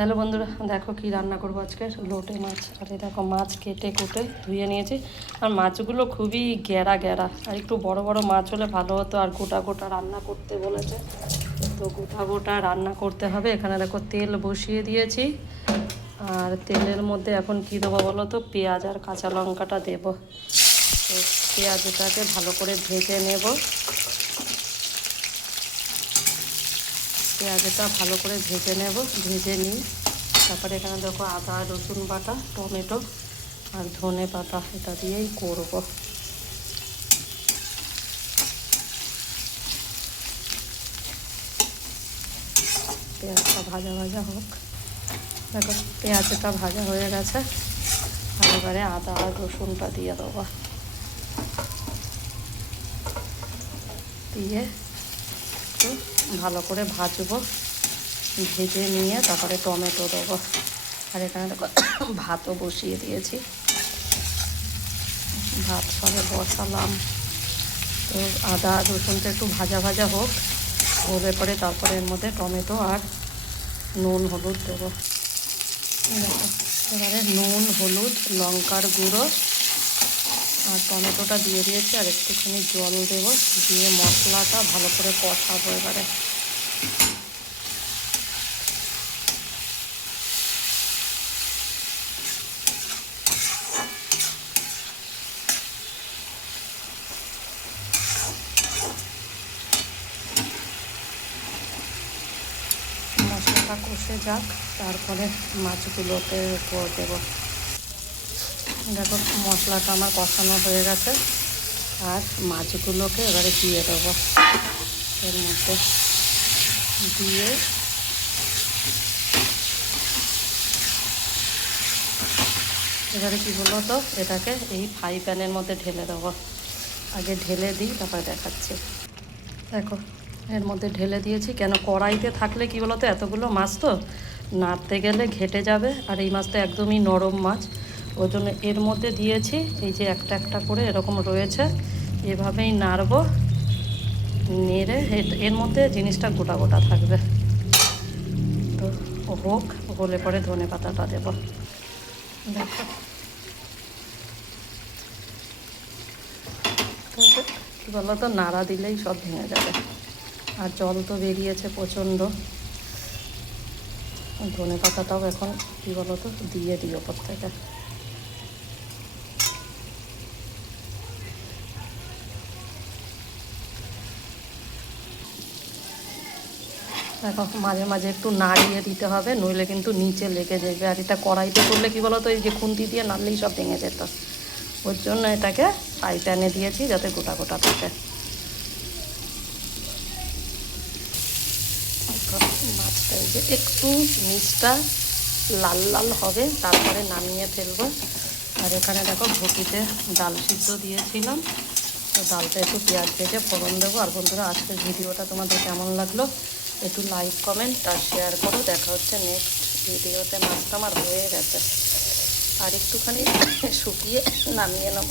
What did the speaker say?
Hello বন্ধুরা, দেখো কি রান্না করব আজকে। লোটে মাছ, আর এই দেখো মাছ কেটে কুটে ধুয়ে নিয়েছি। আর মাছগুলো খুবই গেরা গেরা আর একটু বড় বড় মাছ হলে ভালো হতো, আর গোটা গোটা রান্না করতে বলেছে। তো গোটা গোটা রান্না করতে হবে। এখানে দেখো তেল বসিয়ে দিয়েছি। আর তেলের মধ্যে এখন কী দেবো বলো তো? পেঁয়াজ আর কাঁচা লঙ্কাটা দেবো। তো পেঁয়াজটাকে ভালো করে ভেজে নেব। পেঁয়াজটা ভালো করে ভেজে নেব, ভেজে নিই। তারপরে এখানে দেখো আদা, রসুন বাটা, টমেটো আর ধনে পাতা, এটা দিয়েই করব। পেঁয়াজটা ভাজা ভাজা হোক। দেখো পেঁয়াজটা ভাজা হয়ে গেছে। আর এবারে আদা আর রসুনটা দিয়ে দেবো। দিয়ে ভালো করে ভাজবো। ভেজে নিয়ে তারপরে টমেটো দেবো। আর এখানে দেখো, ভাতও বসিয়ে দিয়েছি। ভাত সবে বসালাম। তো আদা, রসুনটা একটু ভাজা ভাজা হোক হলে পরে তারপরে এর মধ্যে টমেটো আর নুন, হলুদ দেবো। এবারে নুন, হলুদ, লঙ্কার গুঁড়ো আর টমেটোটা দিয়ে দিয়েছি আর একটুখানি জল দেবো। দিয়ে মশলাটা ভালো করে কষাবো এবারে। মশলাটা কষে যাক, তারপরে মাছগুলোকে দেবো। দেখো মশলাটা আমার কষানো হয়ে গেছে। আর মাছগুলোকে এবারে দিয়ে দেবো। এর মধ্যে দিয়ে এবারে কী বলো তো? এটাকে এই ফ্রাই প্যানের মধ্যে ঢেলে দেবো। আগে ঢেলে দিই, তারপরে দেখাচ্ছি। দেখো, এর মধ্যে ঢেলে দিয়েছি। কেন কড়াইতে থাকলে কি বলতো এতগুলো মাছ তো নাড়তে গেলে ঘেটে যাবে। আর এই মাছটা একদমই নরম মাছ। ওই জন্য এর মধ্যে দিয়েছি, এই যে একটা একটা করে এরকম রয়েছে, এভাবেই নাড়বো, নেড়ে এর মধ্যে জিনিসটা গোটা গোটা থাকবে। তো হোক, হলে পরে ধনে পাতাটা দেবো। কী বলো তো নাড়া দিলেই সব ভেঙে যাবে। আর জল তো বেরিয়েছে প্রচণ্ড। ধনে পাতাটাও এখন, কী বলো তো দিয়ে দিই ওপর থেকে দেখো মাঝে মাঝে একটু নাড়িয়ে দিতে হবে, নইলে কিন্তু নিচে লেগে যাবে। আর এটা কড়াইতে করলে কি বলো তো এই যে খুন্তি দিয়ে নাড়লেই সব ভেঙে যেত। ওর জন্য এটাকে পাইটা এনে দিয়েছি যাতে গোটা গোটা থাকে। মাছটা এই যে একটু নিচটা লাল লাল হবে, তারপরে নামিয়ে ফেলব। আর এখানে দেখো ঘটিতে ডাল সিদ্ধ দিয়েছিলাম। তো ডালটা একটু পেঁয়াজ ভেজে ফোড়ন দেবো। আর বন্ধুরা, আজকের ভিডিওটা তোমাদের কেমন লাগল? একটু লাইক কমেন্ট আর শেয়ার করো। দেখা হচ্ছে নেক্সট ভিডিওতে মাছটা আমার হয়ে গেছে। আর একটুখানি শুকিয়ে নামিয়ে নেব।